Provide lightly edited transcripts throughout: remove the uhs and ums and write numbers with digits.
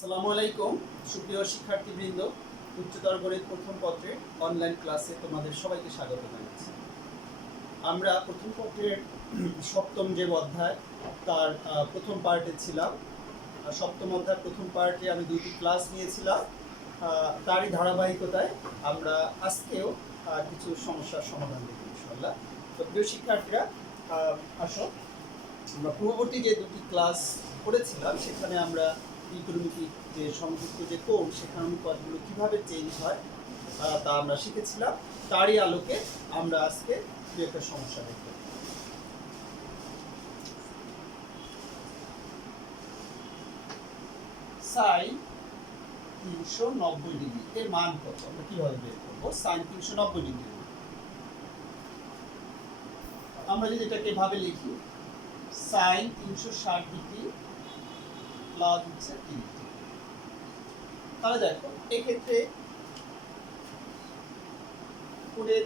আসসালামু আলাইকুম সুপ্রিয় শিক্ষার্থীবৃন্দ, উচ্চতর গণিত প্রথম পত্রের অনলাইন ক্লাসে তোমাদের সবাইকে স্বাগত জানাচ্ছি। আমরা প্রথম পত্রের সপ্তম যে অধ্যায় তার প্রথম পার্টে ছিলাম। সপ্তম অধ্যায় প্রথম পার্টে আমি দুইটি ক্লাস নিয়েছিলাম। তারই ধারাবাহিকতায় আমরা আজকেও কিছু সমস্যার সমাধান দেখব ইনশাআল্লাহ। তো প্রিয় শিক্ষার্থীরা, আসো আমরা পূর্ববর্তী যে দুটি ক্লাস করেছিলাম সেখানে আমরা ত্রিকোণমিতিক যে সংযুক্ত যে কোণ সেখানে অনুপাতগুলো কীভাবে চেঞ্জ হয় তা আমরা শিখেছিলাম। তারই আলোকে আমরা আজকে দু একটা সমস্যা দেখব। সাইন 390 ডিগ্রি এর মান কত আমরা কিভাবে বের করবো? সাইন 390 ডিগ্রি আমরা যদি এটাকে এভাবে লিখি, সাইন 360 ডিগ্রি প্লাস হচ্ছে 30 ডিগ্রি। তাহলে দেখো এক্ষেত্রে কোণের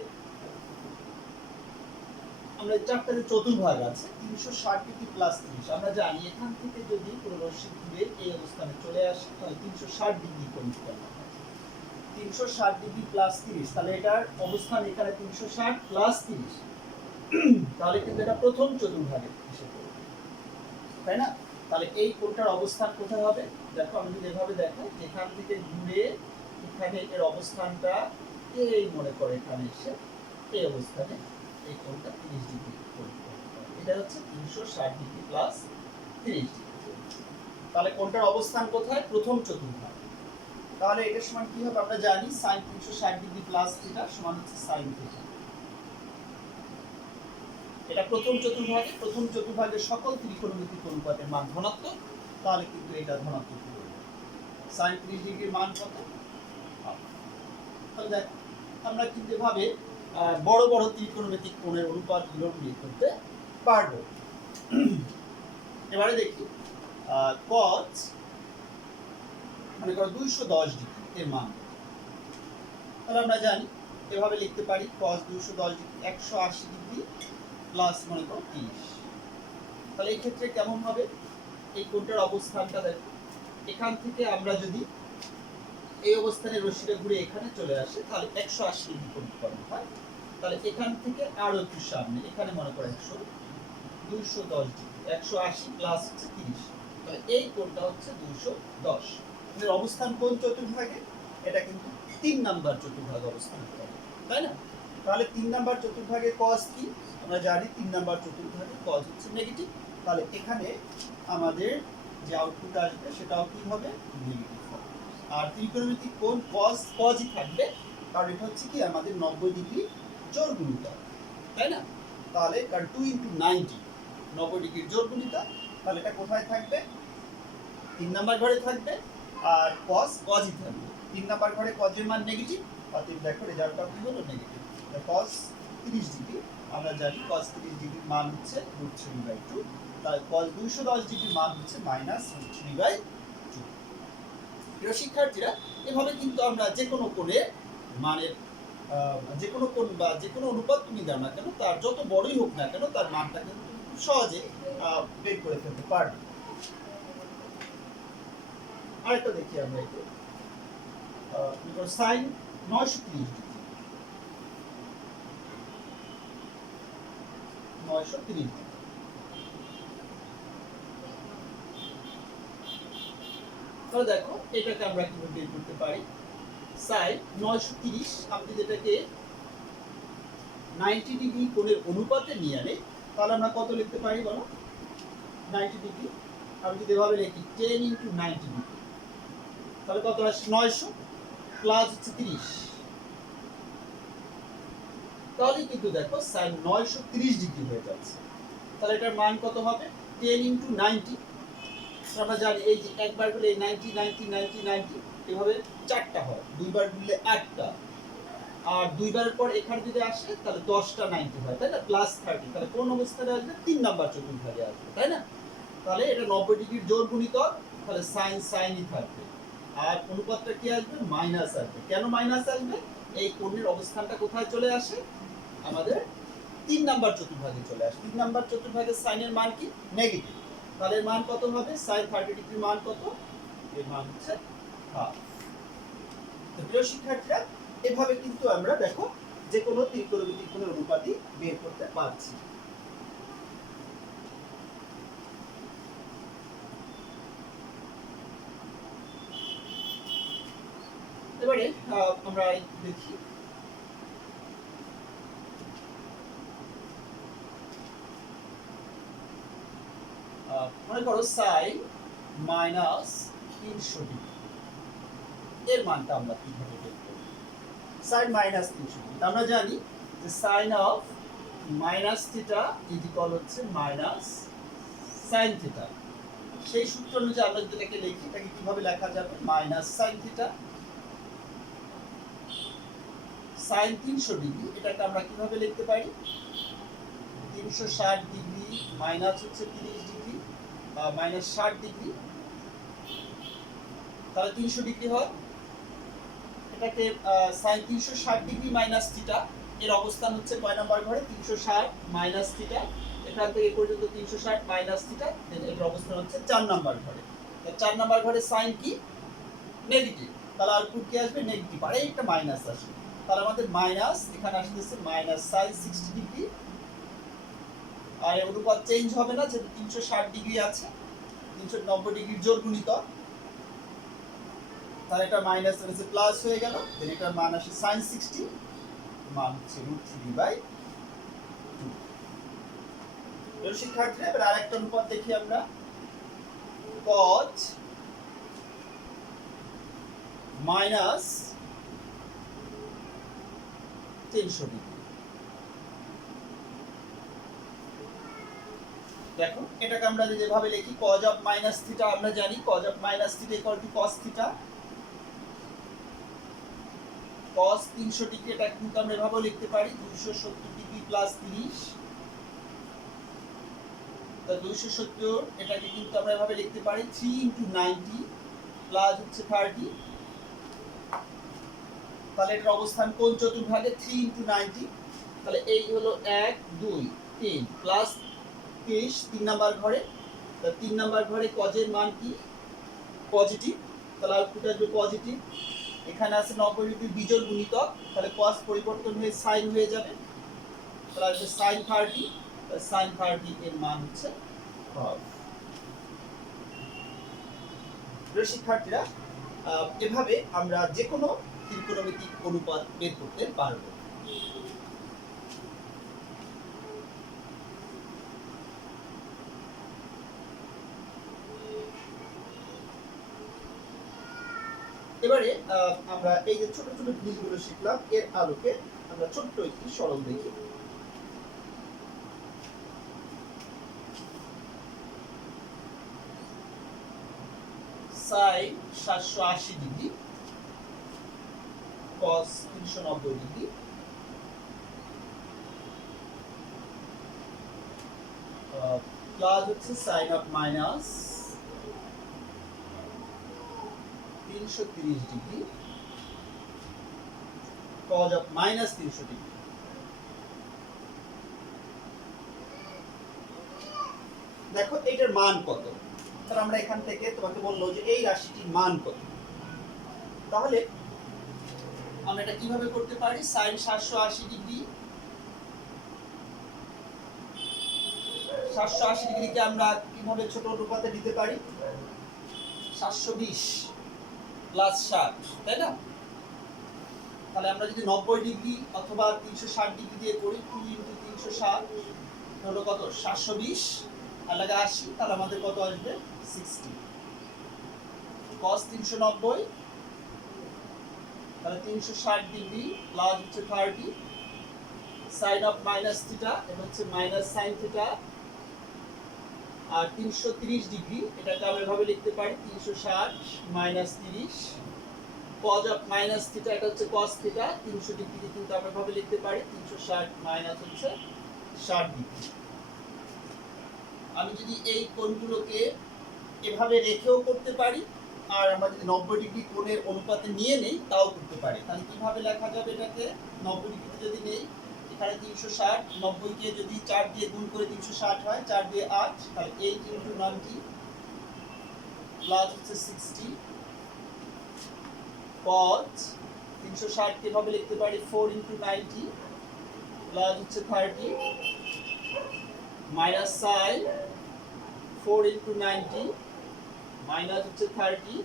আমরা চারটা যে চতুর্ভাগ আছে 360 ডিগ্রি প্লাস 30, আমরা জানি এখান থেকে যদি কোনো রশ্মি ঘুরে এই অবস্থানে চলে আসে তাহলে 360 ডিগ্রি কোণ উৎপন্ন হয়। 360 ডিগ্রি প্লাস 30, তাহলে এটার অবস্থান এখানে 360 প্লাস 30, তাহলে কিন্তু এটা প্রথম চতুর্ভাগের হিসেবে, তাই না? তাহলে এই কোণটার অবস্থান কোথায় হবে? দেখো আমি যদি এভাবে দেখাই, যেখান থেকে ঘুরে এখানে এর অবস্থানটা এই মনে করে এখানে এসে এই অবস্থানে এই কোণটা 30 ডিগ্রি কোণ, এটা হচ্ছে 360 ডিগ্রি প্লাস 30 ডিগ্রি। তাহলে কোণটার অবস্থান কোথায়? প্রথম চতুর্ভাগ। তাহলে এটার সমান কি হবে? আমরা জানি sin 360 ডিগ্রি প্লাস থিটা সমান হচ্ছে sin থিটা। এটা প্রথম চতুর্ভাগের সকল ত্রিকোণমিতিক অনুপাতের মান ধনাত্মক, তাহলে কিন্তু এটা ধনাত্মক হবে। sin 30 ডিগ্রির মান কত? তাহলে দেখ আমরা কিন্তু এভাবে বড় বড় ত্রিকোণমিতিক কোণের অনুপাতগুলো বের করতে পারবো। এবারে দেখি cos মনে করো 210 ডিগ্রি এর মান, তাহলে আমরা জানি এভাবে লিখতে পারি cos 210 ডিগ্রি 180 ডিগ্রি প্লাস মনে করো 30। তাহলে এই ক্ষেত্রে কেমন হবে? এই কোণটার অবস্থানটা দেখো, এখান থেকে আমরা যদি এই অবস্থানে রশ্মিটা ঘুরে এখানে চলে আসে তাহলে 180 ডিগ্রি কোণ উৎপন্ন হয়। তাহলে এখান থেকে আরো একটু সামনে এখানে মনে করো 210 ডিগ্রি, 180 প্লাস হচ্ছে 30, তাহলে এই কোণটা হচ্ছে 210। এর অবস্থান কোন চতুর্ভাগে? এটা কিন্তু 3 নাম্বার চতুর্ভাগে অবস্থান করে, তাই না? তাহলে 3 নাম্বার চতুর্ভাগে cos কি? আমরা জানি 3 নাম্বার চতুর্ভাগে cos হচ্ছে নেগেটিভ, তাহলে এখানে আমাদের যে আউটপুট আসবে সেটাও কি হবে? নেগেটিভ হবে। আর ত্রিকোণমিতিক কোণ cosই থাকবে, কারণ এটা হচ্ছে কি আমাদের 90 ডিগ্রি জোড় গুণিতক, তাই না? তাহলে কারণ 2 × 90 90 ডিগ্রির জোড় গুণিতক, তাহলে এটা কোথায় থাকবে? 3 নাম্বার ঘরে থাকবে, আর cosই থাকবে। 3 নাম্বার ঘরে cos এর মান নেগেটিভ, অতএব দেখো রেজাল্টটা কি হলো? নেগেটিভ। cos 30 ডিগ্রি আমরা জানি cos 30 ডিগ্রির মান হচ্ছে √3/2, তাই cos 210 ডিগ্রির মান হচ্ছে -√3/2। প্রিয় শিক্ষার্থীরা, এভাবে কিন্তু আমরা যে কোনো কোণের মানের যে কোনো কোণ বা যে কোনো অনুপাত তুমি দাও না কেন, তার যত বড়ই হোক না কেন তার মানটা কিন্তু খুব সহজে বের করে ফেলতে পারবে। আরেকটা দেখি আমরা একটু, sin 930 ডিগ্রি, 930 ডিগ্রি। তাহলে দেখো এটাকে আমরা কিভাবে বের করতে পারি? sin 930 আমি যদি এটাকে 90 ডিগ্রি কোণের অনুপাতে নিয়ে আনি তাহলে আমরা কত লিখতে পারি বলো? 90 ডিগ্রি আমি যদি এভাবে লিখি 10 × 90 ডিগ্রি, তাহলে কত আসে? 900 প্লাস হচ্ছে 30, তাহলে কিন্তু দেখো sin 930 ডিগ্রি হয়ে যাচ্ছে। তাহলে এটার মান কত হবে? 10 × 90, আমরা জানি এই যে একবার গুলে 90 90 90 90 এভাবে 4টা হয়, দুইবার গুলে 8টা, আর দুইবারের পর এখানে যদি আসে তাহলে 10টা 90 হয়, তাই না? প্লাস 30, তাহলে কোন অবস্থানে আসবে? 3 নাম্বার চতুর্ভাগে আসবে, তাই না? তাহলে এটা 90 ডিগ্রির জোড় গুণিতক, তাহলে সাইনই থাকবে, আর অনুপাতটা কি আসবে? মাইনাস আসবে। কেন মাইনাস আসবে? এই কোণের অবস্থানটা কোথায় চলে আসে? আমাদের 3 নাম্বার চতুর্ভাগে চলে আসে। 3 নাম্বার চতুর্ভাগে সাইনের মান কি? নেগেটিভ, তাহলে এর মান কত হবে? sin 30 ডিগ্রির মান কত? এর মান হচ্ছে হাফ। তো প্রিয় শিক্ষার্থীরা, এভাবে কিন্তু আমরা দেখো যে কোনো ত্রিকোণমিতিক কোণের অনুপাতই বের করতে পারছি। এবারে আমরা দেখি মনে করো সাইন মাইনাস 300 ডিগ্রি এর মানটা আমরা কিভাবে বের করব। সাইন মাইনাস 300 ডিগ্রি আমরা জানি যে sine of minus theta is equal হচ্ছে মাইনাস সাইন থিটা। সেই সূত্র অনুযায়ী আমরা যেটাকে লিখি এটাকে কিভাবে লেখা যাবে, minus sine theta sine 300 degree, এটাকে আমরা কিভাবে লিখতে পারি, 360 ডিগ্রি মাইনাস হচ্ছে 30 ডিগ্রি মাইনাস 60 ডিগ্রি, তাহলে 300 ডিগ্রি হয়। এটাকে সাইন 360 ডিগ্রি মাইনাস থিটা এর অবস্থান হচ্ছে কয় নাম্বার ঘরে, 360 মাইনাস থিটা, এখান থেকে পর্যন্ত 360 মাইনাস থিটা, এর অবস্থান হচ্ছে 4 নাম্বার ঘরে। 4 নাম্বার ঘরে সাইন কি নেগেটিভ, তাহলে আউটপুট কি আসবে নেগেটিভ, আর এইটা মাইনাস আসবে, তাহলে আমাদের মাইনাস এখানে আসতেছে মাইনাস সাইন 60 ডিগ্রি, আর এর অনুপাত চেঞ্জ হবে না যেহেতু 360 ডিগ্রি আছে, 390 ডিগ্রির জোড় গুণিতক, তাহলে এটা মাইনাস এর যে প্লাস হয়ে গেল, দেন এটার মান আসে sin 60, মান হচ্ছে √3/2। এর শিক্ষার্থীরা এবার আরেকটা অনুপাত দেখি আমরা, cos মাইনাস 300 ডিগ্রি। দেখো এটাকে আমরা যেভাবে লিখি cos অফ মাইনাস থিটা, আমরা জানি cos of minus theta equal two cos theta, cos 300 degree এটা কিন্তু আমরা এভাবে লিখতে পারি 270 ডিগ্রি প্লাস 30, তো 270 এটাকে কিন্তু আমরা এভাবে লিখতে পারি 3 ইনটু 90 প্লাস হচ্ছে 30, তাহলে এটার অবস্থান কোন চতুর্ভাগে, 3 ইনটু 90, তাহলে এই হলো 1 2 3 প্লাস 30 3 নাম্বার ঘরে, তো 3 নাম্বার ঘরে cos এর মান কি পজিটিভ, তাহলে আউটপুট আসবে পজিটিভ। এখানে আছে 90 ডিগ্রি বিজোড় গুণিতক, তাহলে cos পরিবর্তন হয়ে sin হয়ে যাবে, তাহলে আসবে sin 30, sin 30 এর মান হচ্ছে হাফ। প্রিয় শিক্ষার্থীরা, এভাবে আমরা যে কোনো ত্রিকোণমিতিক অনুপাত বের করতে পারবো। এবারে আমরা এই যে ছোট ছোট জিনিসগুলো শিখলাম এর আলোকে আমরা ছোট্ট একটি সরল দেখি। Sine 780 degree cos 390 degree plus হচ্ছে sine of minus 330 degree cos of minus 300 degree. দেখো এটার মান কত, তাহলে আমরা এখান থেকে তোমাকে বললো যে এই রাশিটির মান কত, তাহলে আমরা এটা কিভাবে করতে পারি, sin 780 ডিগ্রি 780 ডিগ্রিকে আমরা কিভাবে ছোট অনুপাতে দিতে পারি, 720 প্লাস 60, তাই না, তাহলে আমরা যদি 90 ডিগ্রি অথবা 360 ডিগ্রি দিয়ে করি 2 ইনটু 360 হলো কত 720 আর লাগে 80, তাহলে আমাদের কত আসবে 60, cos 390 তাহলে 360 ডিগ্রি প্লাস হচ্ছে 30 sin অফ মাইনাস থিটা এটা হচ্ছে মাইনাস sin থিটা, আর 330 ডিগ্রি এটাকে আমরা এভাবে লিখতে পারি 360 minus 30 cos of minus theta এটা হচ্ছে cos থিটা, 300 ডিগ্রি কিন্তু আমরা এভাবে লিখতে পারি 360 মাইনাস হচ্ছে 60 ডিগ্রি। আমি যদি এই কোণগুলোকে এভাবে রেখেও করতে পারি, আর আমরা যদি 90 ডিগ্রি কোণের অনুপাতে নিয়ে নেই তাও করতে পারি, তাহলে কিভাবে লেখা যাবে এটাকে, 90 ডিগ্রিতে যদি নেই এখানে 360, 90 কে যদি 4 দিয়ে গুণ করে 360 হয়, 4 দিয়ে 8, তাহলে 8 ইনটু 90 প্লাস হচ্ছে 60 cos 360 কিভাবে লিখতে পারি 4 * 90 প্লাস হচ্ছে 30 মাইনাস sin 4 * 90 মাইনাস হচ্ছে 30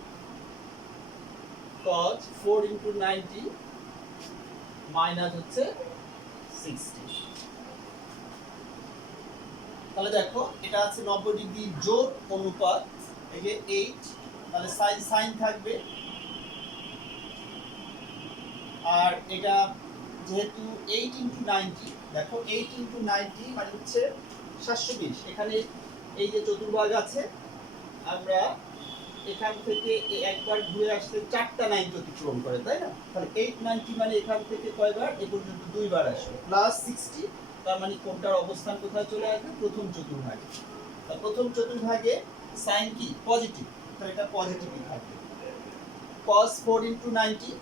cos 4 * 90 মাইনাস হচ্ছে 60। তাহলে দেখো এটা আছে 90 ডিগ্রি জোর অনুপাত, এই যে 8, তাহলে sin থাকবে, আর এটা যেহেতু 8 * 90, দেখো 8 * 90 মানে হচ্ছে 720। এখানে এই যে চতুর্ভাগ আছে, আমরা এখান থেকে একবার ঘুরে আসতে 4টা 9 অতিক্রম করে, তাই না? তাহলে 890 মানে এখান থেকে কয়বার, এ পর্যন্ত 2বার আসবে, প্লাস 60, তার মানে কোনটার অবস্থান কোথায় চলে আসবে, প্রথম চতুর্ভাগে। তার প্রথম চতুর্ভাগে sin কি পজিটিভ, তাহলে এটা পজিটিভই থাকবে। cos 4 * 90,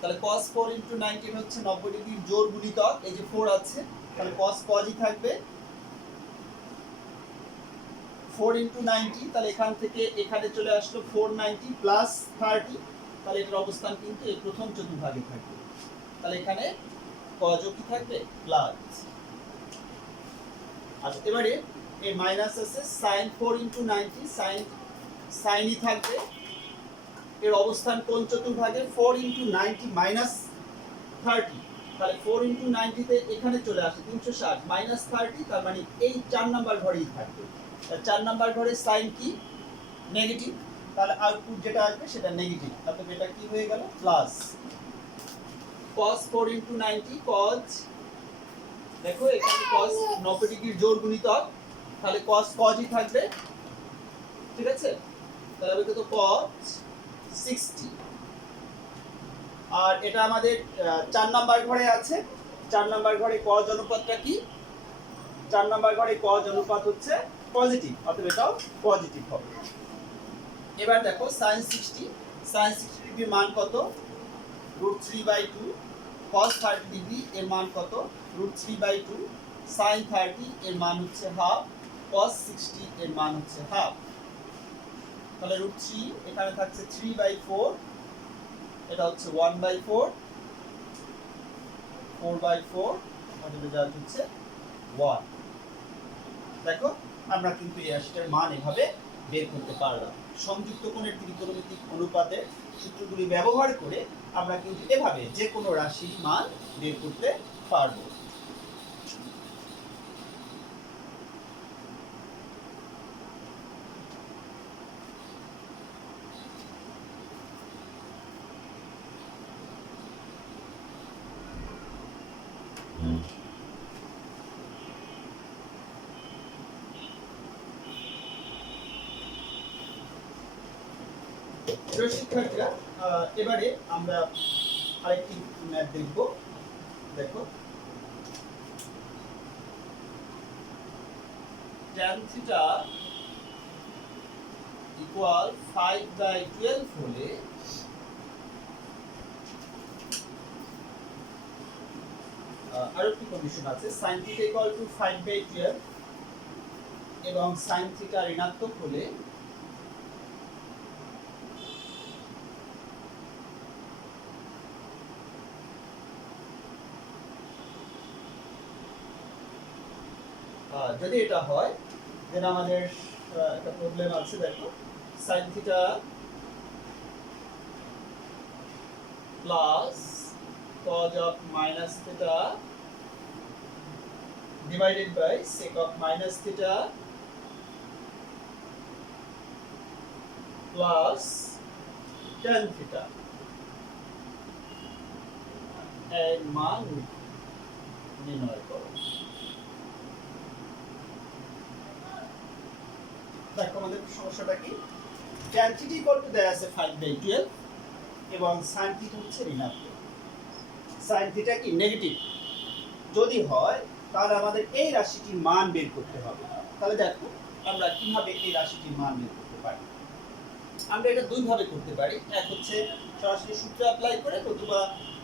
তাহলে cos 4 * 90 হচ্ছে 90 ডিগ্রির জোড় গুণিতক, এই যে 4 আছে, তাহলে cos ই থাকবে। 4 * 90, তাহলে এখান থেকে এখানে চলে আসলো 490 প্লাস 30, তাহলে এটার অবস্থান কিন্তু এই প্রথম চতুর্ভাগে থাকবে। তাহলে এখানে cos কি থাকবে, প্লাস। আচ্ছা, এবারে এই মাইনাস আছে sin 4 * 90, sin ই থাকবে। এর অবস্থান কোন চতুর্ভাগে, 4 * 90 মাইনাস 30, তাহলে 4 * 90 তে এখানে চলে আসে 360 মাইনাস 30, তার মানে এই 4 নাম্বার ঘরেই থাকবে। 4 নাম্বার ঘরে sin কি নেগেটিভ, তাহলে আউটপুট যেটা আসবে সেটা নেগেটিভ, তাহলে এটা কি হয়ে গেল, প্লাস। cos 4 * 90 cos, দেখো এখানে cos 90 ডিগ্রির জোড় গুণিতক, তাহলে cos ই থাকবে, ঠিক আছে? তাহলে হবে কত, cos 60। আর এটা আমাদের 4 নাম্বার ঘরে আছে, 4 নাম্বার ঘরে cos অনুপাতটা কি, 4 নাম্বার ঘরে cos অনুপাত হচ্ছে পজিটিভ, অতএব এটাও পজিটিভ হবে। এবার দেখো sin 60 ডিগ্রির মান কত, √3/2, cos 30 ডিগ্রি এর মান কত, √3/2, sin 30 এর মান হচ্ছে হাফ, cos 60 এর মান হচ্ছে হাফ। তাহলে √3 এখানে থাকছে 3/4, এটা হচ্ছে 1/4, 4/4, আমাদের রেজাল্ট হচ্ছে 1। দেখো আমরা কিন্তু এই রাশিটার মান এভাবে বের করতে পারলাম। সংযুক্ত কোণের ত্রিকোণমিতিক অনুপাতের সূত্রগুলি ব্যবহার করে আমরা কিন্তু এভাবে যে কোনো রাশির মান বের করতে পারবো। প্রিয় শিক্ষার্থীরা, এবারে আমরা আরেকটি ম্যাথ দেখব। দেখো tan θ ইকুয়াল 5/12 হলে আরো একটি কন্ডিশন আছে, sin θ ইকুয়াল টু 5/12 এবং sin θ ঋণাত্মক হলে যদি এটা হয়, দেন আমাদের একটা প্রবলেম আছে। দেখো sin θ plus cos of minus theta divided by sec of minus theta plus tan theta এর মান নির্ণয় করো। দেখো আমাদের সমস্যাটা কি, tan θ ইকুয়াল টু দেয়া আছে 5/12 এবং sin θ হচ্ছে ঋণাত্মক, sin θ কি নেগেটিভ যদি হয়, তাহলে আমাদের এই রাশিটির মান বের করতে হবে। তাহলে দেখো আমরা কিভাবে এই রাশিটির মান বের করতে পারি। আমরা এটা দুই ভাবে করতে পারি, এক হচ্ছে সরাসরি সূত্র অ্যাপ্লাই করে, অথবা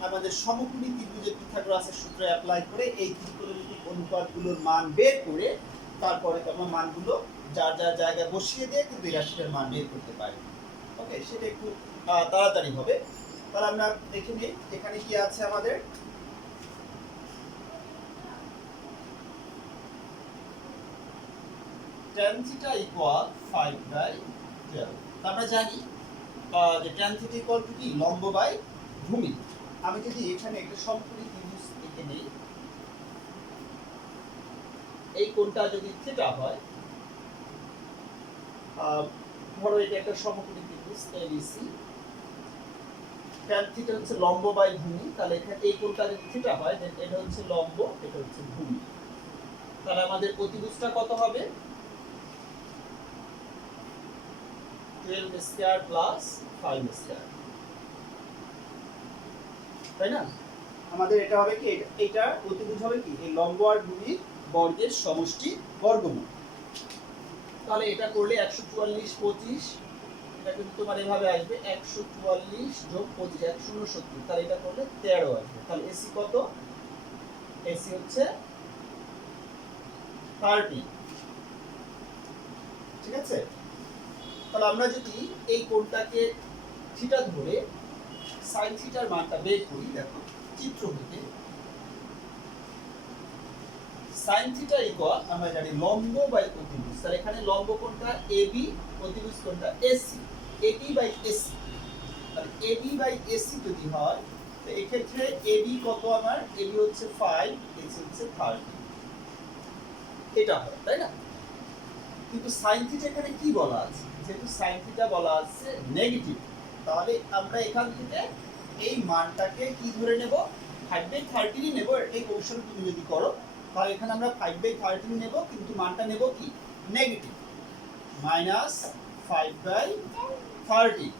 আমাদের সমকোণী ত্রিভুজের পিথাগোরাসের সূত্র অ্যাপ্লাই করে এই ত্রিকোণমিতিক অনুপাতগুলোর মান বের করে তারপরে আমরা মানগুলো যার যার জায়গায় বসিয়ে দিয়ে কিন্তু এই রাশিটার মান বের করতে পারি। ওকে, সেটা একটু তাড়াতাড়ি হবে। তাহলে আমরা দেখে নিই এখানে কি আছে আমাদের। tan theta equal 5/12। আমরা জানি যে tan theta equal to কি, লম্ব বাই ভূমি। আমি যদি এখানে একটা সমকোণী ত্রিভুজ এঁকে নেই, এই কোণটা যদি থিটা হয়, ধরো এটা একটা সমকোণী ত্রিভুজ ABC, tan থিটা হচ্ছে লম্ব বাই ভূমি, তাহলে এখানে এই কোণটা যদি থিটা হয় দেন এটা হচ্ছে লম্ব, এটা হচ্ছে ভূমি। তাহলে আমাদের অতিভুজটা কত হবে? 12 স্কয়ার প্লাস 5 স্কয়ার, তাই না? আমাদের এটা হবে কি, এটা অতিভুজ হবে কি, এই লম্ব আর ভূমির বর্গের সমষ্টি বর্গমূল। তাহলে এটা করলে 144 25, এটা কিন্তু তোমার এভাবে আসবে 144 যোগ 25 169, তাহলে এটা করলে 13 আসবে। তাহলে এসি কত? এসি হচ্ছে 30। ঠিক আছে? তাহলে আমরা যদি এই কোণটাকে থিটা ধরে sin থিটার মানটা বের করি, দেখো চিত্র থেকে sin থিটা ইকুয়াল আমরা জানি লম্ব বাই অতিভুজ। তাহলে এখানে লম্ব কোণটা AB, অতিভুজ কোণটা AC, AB বাই AC। তাহলে AB বাই AC যদি হয়, তো এই ক্ষেত্রে AB কত আমার? AB হচ্ছে 5, AC হচ্ছে 30, এটা হয়, তাই না? কিন্তু sin থিটা এখানে কি বলা আছে? যেহেতু sin থিটা বলা আছে নেগেটিভ, তাহলে আমরা এখান থেকে এই মানটাকে কি ধরে নেব? 5/13 নেব। এই কৌশল তুমি যদি করো তাহলে এখানে আমরা 5/13 নেব, কিন্তু মানটা নেব কি, নেগেটিভ, -5/30।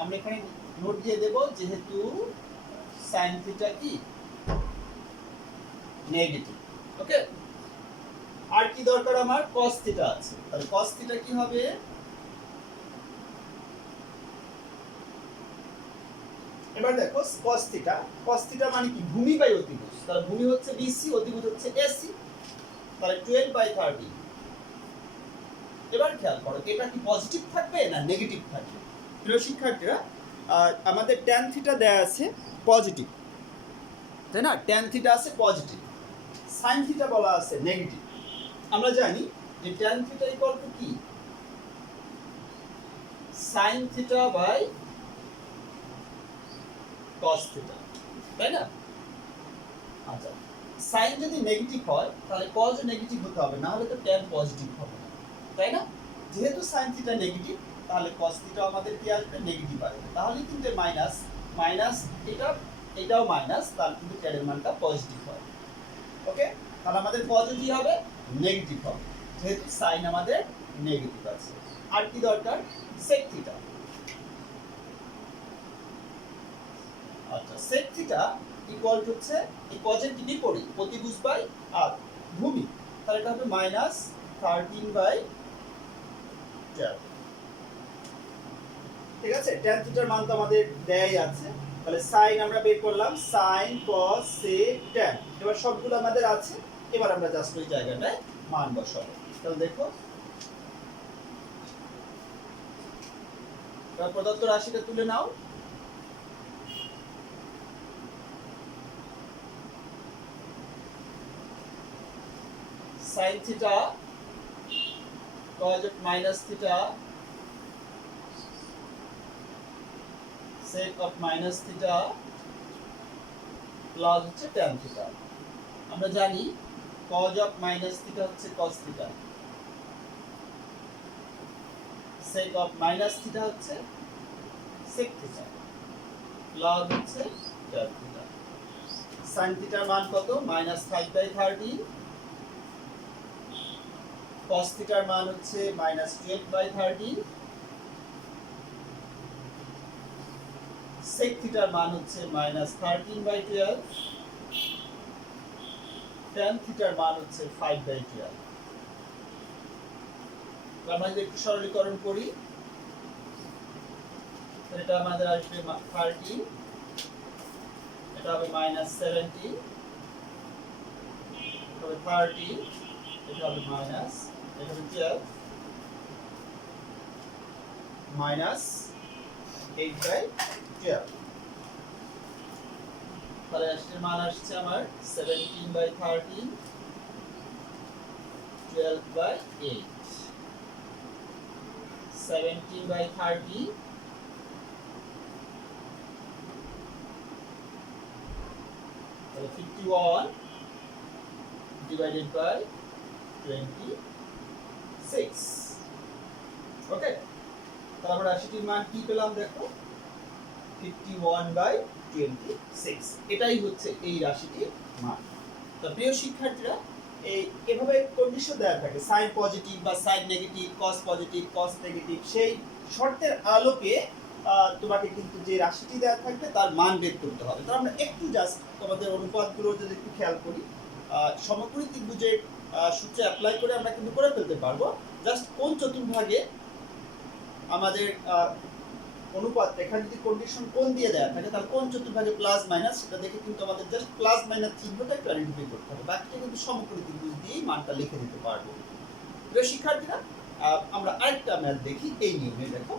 আমরা এখানে নোট দিয়ে দেব যেহেতু sin থিটা কি নেগেটিভ। ওকে, আর কি দরকার আমার? cos থিটা আছে। তাহলে cos থিটা কি হবে? এবার দেখো cos থিটা মানে কি, ভূমি বাই অতিভুজ। তাহলে ভূমি হচ্ছে BC, অতিভুজ হচ্ছে AC, তাহলে 12/30। এবার খেয়াল করো এটা কি পজিটিভ থাকবে না নেগেটিভ থাকবে? প্রিয় শিক্ষার্থীরা, আমাদের tan থিটা দেয়া আছে পজিটিভ, তাই না? tan থিটা আছে পজিটিভ, sin থিটা বলা আছে নেগেটিভ। আমরা জানি যে tan থিটা ইকুয়াল টু কি, sin theta by cos theta, তাই না? আচ্ছা, sin যদি নেগেটিভ হয় তাহলে cos ও নেগেটিভ হতে হবে, না হলে তো tan পজিটিভ হবে না, তাই না? যেহেতু sin থিটা নেগেটিভ, তাহলে cos থিটা আমাদের কি আসবে? নেগেটিভ আসবে। তাহলে কিন্তু মাইনাস মাইনাস এটাও মাইনাস, তাহলে কিন্তু tan এর মানটা পজিটিভ হয়। ওকে, তাহলে আমাদের cos কি হবে? নেগেটিভ হবে, যেহেতু sin আমাদের নেগেটিভ আছে। আর কি দরকার? sec theta. আচ্ছা, sec থিটা ইকুয়াল টু হচ্ছে এই cos এর কি বিপরীত, অতিভুজ বাই আর ভূমি। তাহলে এটা হবে -13/12। ঠিক আছে? tan থিটার মান তো আমাদের দেয়াই আছে। তাহলে sin আমরা বের করলাম, sin cos sec tan। এবার সবগুলো আমাদের আছে। এবার আমরা জাস্ট ওই জায়গাটায় মান বসাবো। তাহলে দেখো, এবার প্রদত্ত রাশিটা তুলে নাও। sin theta cos minus theta sec of minus theta plus হচ্ছে tan theta। আমরা জানি cos of minus theta হচ্ছে cos theta, sec of minus theta হচ্ছে sec theta, প্লাস হচ্ছে tan theta। sin theta মান কত? -5/30। cos theta মান হচ্ছে -12/30। sec theta মান হচ্ছে -13/12। tan theta মান হচ্ছে 5/12। আমরা যদি একটু সরলীকরণ করি, এটা আমাদের আসবে 30, এটা হবে -70, তবে 30, এটা হবে এখানে 12 মাইনাস 8/12, তাহলে এর মান আসছে আমার 17/13, 12/8, 17/30 তাহলে 51 divided by 26. ওকে, তারপর রাশিটির মান কি পেলাম দেখো, 51/26, এটাই হচ্ছে এই রাশিটির মান। তো প্রিয় শিক্ষার্থীরা, এভাবে কন্ডিশন দেওয়া থাকে, সাইন পজিটিভ বা সাইন নেগেটিভ, কস পজিটিভ কস নেগেটিভ, সেই শর্তের আলোকে তোমাকে কিন্তু যে রাশিটি দেওয়া থাকবে তার মান বের করতে হবে। তো আমরা একটু জাস্ট তোমাদের অনুপাতগুলো যদি একটু খেয়াল করি, সমকোণী ত্রিভুজের সূত্র অ্যাপ্লাই করে আমরা কিন্তু করে ফেলতে পারবো। জাস্ট কোন চতুর্ভাগে আমাদের অনুপাত, এখানে যদি কন্ডিশন কোন দিয়ে দেওয়া থাকে তাহলে কোন চতুর্ভাগে প্লাস মাইনাস, সেটা দেখে কিন্তু আমাদের জাস্ট প্লাস মাইনাস চিহ্নটা একটু আইডেন্টিফাই করতে হবে, বাকিটা কিন্তু সমকোণী ত্রিভুজ দিয়েই মানটা লিখে দিতে পারবো। প্রিয় শিক্ষার্থীরা, আমরা আরেকটা ম্যাথ দেখি এই নিয়মে। দেখো,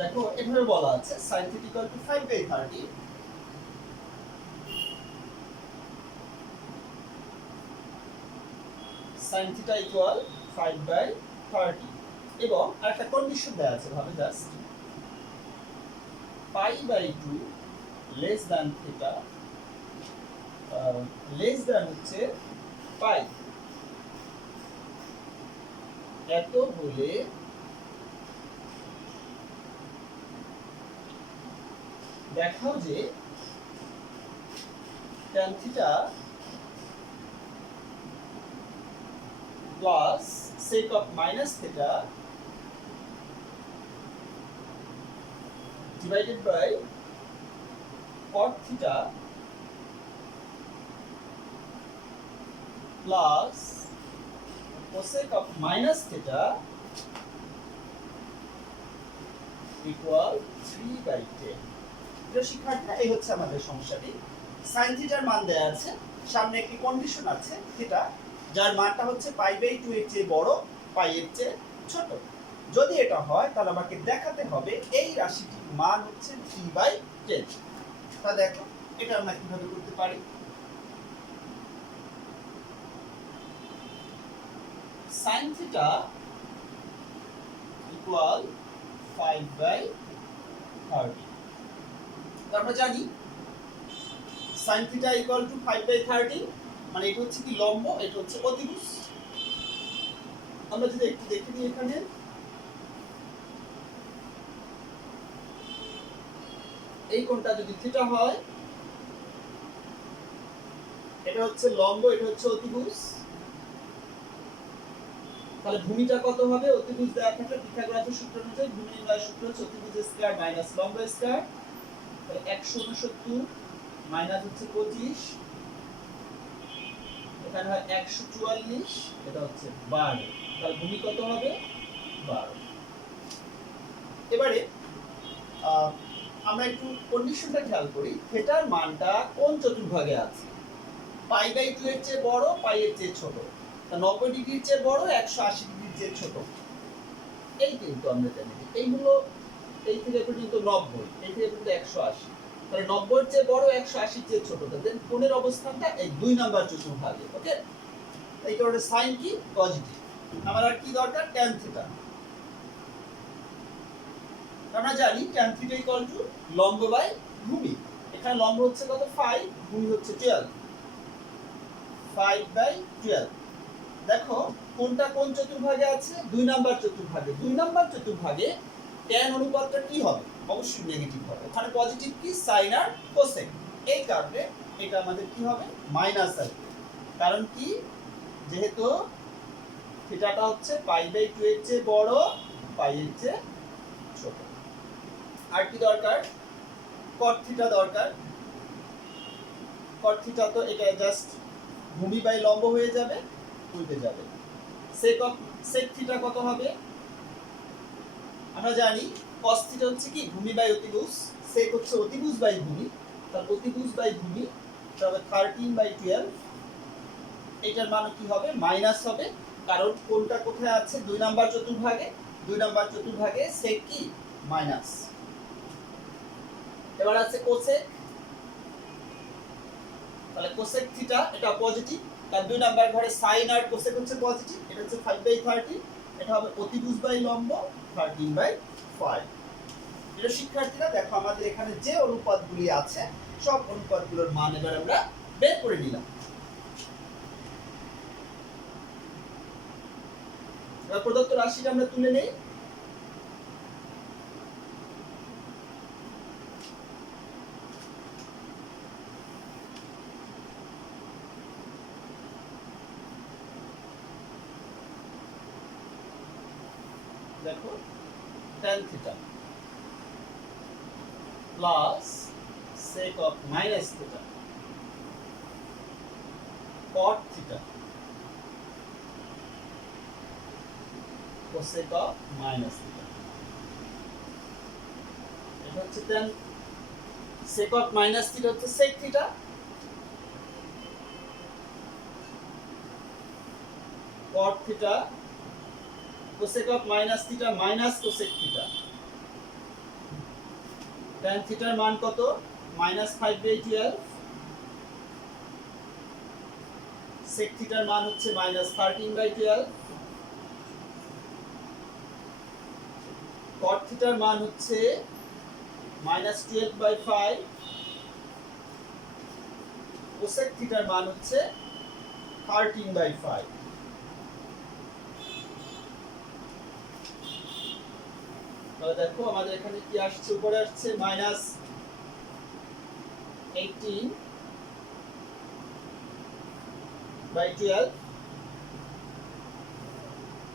দেখো এভাবে বলা আছে sin θ = 5/30, sin θ = 5/30, এবং আরেকটা কন্ডিশন দেওয়া আছে ভাবে just, π/2 less than θ less than হচ্ছে পাই, এত হলে দেখাও যে tan θ plus sec of minus θ divided by cot θ plus cosec of minus θ equal 3/10. শিক্ষার্থীরা, এই হচ্ছে আমাদের সমস্যাটি। sin θ এর মান দেয়া আছে, সামনে একটি কন্ডিশন আছে θ যার মানটা হচ্ছে π/2 এর চেয়ে বড়, পাই এর চেয়ে ছোট। যদি এটা হয় তাহলে আমাকে দেখাতে হবে এই রাশিটির মান হচ্ছে 3/10। তা দেখো এটা আমরা কিভাবে করতে পারি। sin θ equal 5/30, আমরা জানি sin θ equal to 5/30, মানে এটা হচ্ছে কি লম্ব, এটা হচ্ছে অতিভুজ। আমরা যদি একটু দেখে দিই, এখানে এই কোণটা যদি θ হয়, এটা হচ্ছে লম্ব, এটা হচ্ছে অতিভুজ, তাহলে ভূমিটা কত হবে? অতিভুজ দেওয়া থাকলে পিথাগোরাসের সূত্র অনুযায়ী ভূমি নির্ণয়ের সূত্র হচ্ছে অতিভুজ স্কয়ার মাইনাস লম্ব স্কয়ার, তাহলে 169 মাইনাস হচ্ছে 25, এখানে হয় 144, এটা হচ্ছে 12, তাহলে ভূমি কত হবে? 12। এবারে আমরা একটু কন্ডিশনটা খেয়াল করি, থিটার মানটা কোন চতুর্ভাগে আছে? π/2 এর চেয়ে বড়, পাই এর চেয়ে ছোট, তা 90 ডিগ্রির চেয়ে বড়, 180 ডিগ্রির চেয়ে ছোট। এই কিন্তু আমরা জানি এইগুলো, এই থেকে পর্যন্ত 90, এই থেকে পর্যন্ত 180, তাহলে 90 এর চেয়ে বড়, 180 এর চেয়ে ছোট, দেন কোণের অবস্থানটা এই 2 নাম্বার চতুর্ভাগে। ওকে, এই কারণে সাইন কি? পজিটিভ। আমার আর কি দরকার? tan θ। আমরা জানি tan θ = লম্ব বাই ভূমি, এখানে লম্ব হচ্ছে কত? 5, ভূমি হচ্ছে 12, 5/12। দেখো কোনটা কোন চতুর্ভাগে আছে? 2 নাম্বার চতুর্ভাগে। 2 নাম্বার চতুর্ভাগে tan অনুপাতটা কি হবে? অবশ্যই নেগেটিভ হবে, ওখানে পজিটিভ কি? sin আর cosec, এই কারণে এটা আমাদের কি হবে? মাইনাস আসবে। কারণ কি? যেহেতু থিটাটা হচ্ছে π/2 এর চেয়ে বড়, পাই এর চেয়ে ছোট। আর কি দরকার? কট থিটা দরকার। কট থিটা তো এটা জাস্ট ভূমি বাই লম্ব হয়ে যাবে, উল্টে যাবে। সেক থিটা কত হবে? আমরা জানি কস থিটা হচ্ছে কি ভূমি বাই অতিভুজ, সেক হচ্ছে অতিভুজ বাই ভূমি, তার অতিভুজ বাই ভূমি তবে 13/12। এটার মান কি হবে? মাইনাস হবে, কারণ কোনটা কোথায় আছে? 2 নাম্বার চতুর্ভাগে। 2 নাম্বার চতুর্ভাগে সেক কি? মাইনাস। এবার আছে কোসেক। তাহলে কোসেক থিটা এটা পজিটিভ, কারণ 2 নাম্বার ঘরে সাইন আর কোসেক হচ্ছে পজিটিভ। এটা হচ্ছে 5/13, এটা হবে অতিভুজ বাই লম্ব 13/5। এটা শিক্ষার্থীরা দেখো আমাদের এখানে যে অনুপাতগুলি আছে সব অনুপাতগুলোর মান এবার আমরা বের করে নিলাম। এবার প্রদত্ত রাশিটা আমরা তুলে নেই। দেখো tan theta plus sec of minus theta cot theta cosec of minus theta। এটা হচ্ছে tan sec of minus theta হচ্ছে sec theta, cot theta cosec of minus theta minus cosec theta। tan theta এর মান কত? -5/12। sec theta এর মান হচ্ছে -13/12। cot theta এর মান হচ্ছে -12/5। cosec theta এর মান হচ্ছে 13/5। তাহলে দেখো আমাদের এখানে কি আসছে? উপরে আসছে -18/12,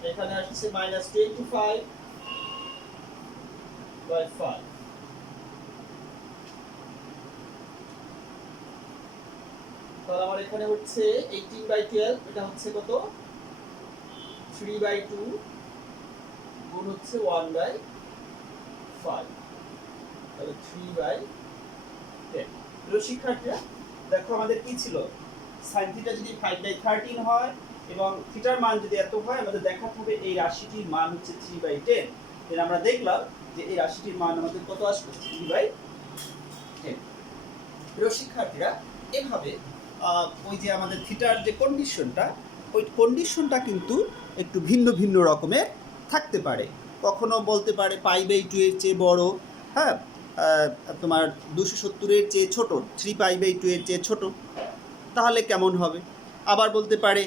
এখানে আসছে -25/5। তাহলে আমার এখানে হচ্ছে 18/12, এটা হচ্ছে কত? 3/2 গুণ হচ্ছে 1/5, তাহলে 3/10। প্রিয় শিক্ষার্থীরা দেখো আমাদের কি ছিল? sin থিটা যদি 5/13 হয় এবং থিটার মান যদি এত হয়, আমাদের দেখাতে হবে এই রাশিটির মান হচ্ছে 3/10। এর আমরা দেখলাম যে এই রাশিটির মান আমাদের কত আসবে? 3/10। প্রিয় শিক্ষার্থীরা এভাবে ওই যে আমাদের থিটার যে কন্ডিশনটা, ওই কন্ডিশনটা কিন্তু একটু ভিন্ন ভিন্ন রকমের থাকতে পারে। কখনো বলতে পারে π/2 এর চেয়ে বড়, হ্যাঁ, তোমার 270-এর চেয়ে ছোট, 3π/2 এর চেয়ে ছোট, তাহলে কেমন হবে? আবার বলতে পারে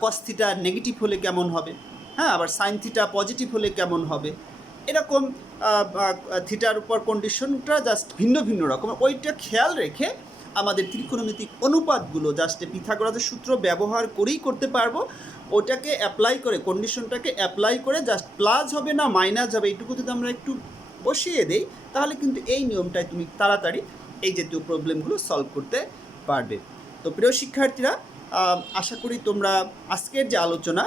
cos থিটা নেগেটিভ হলে কেমন হবে, হ্যাঁ, আবার sin থিটা পজিটিভ হলে কেমন হবে। এরকম থিটার উপর কন্ডিশনটা জাস্ট ভিন্ন ভিন্ন রকম। ওইটা খেয়াল রেখে আমাদের ত্রিকোণমিতিক অনুপাতগুলো জাস্ট পিথাগোরাসের সূত্র ব্যবহার করেই করতে পারবো। ওটাকে অ্যাপ্লাই করে, কন্ডিশনটাকে অ্যাপ্লাই করে জাস্ট প্লাস হবে না মাইনাস হবে, এইটুকু যদি আমরা একটু বসিয়ে দেই, তাহলে কিন্তু এই নিয়মটায় তুমি তাড়াতাড়ি এই জাতীয় প্রবলেমগুলো সলভ করতে পারবে। তো প্রিয় শিক্ষার্থীরা, আশা করি তোমরা আজকের যে আলোচনা,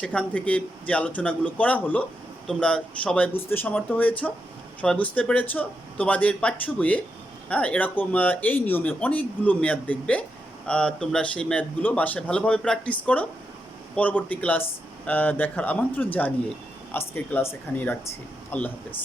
সেখান থেকে যে আলোচনাগুলো করা হলো, তোমরা সবাই বুঝতে সমর্থ হয়েছ, সবাই বুঝতে পেরেছ। তোমাদের পাঠ্য বইয়ে এরকম এই নিয়মের অনেকগুলো ম্যাথ দেখবে। তোমরা সেই ম্যাথগুলো বাসায় ভালোভাবে প্র্যাকটিস করো। পরবর্তী ক্লাস দেখার আমন্ত্রণ জানিয়ে আজকের ক্লাস এখানেই রাখছি। আল্লাহ হাফেজ।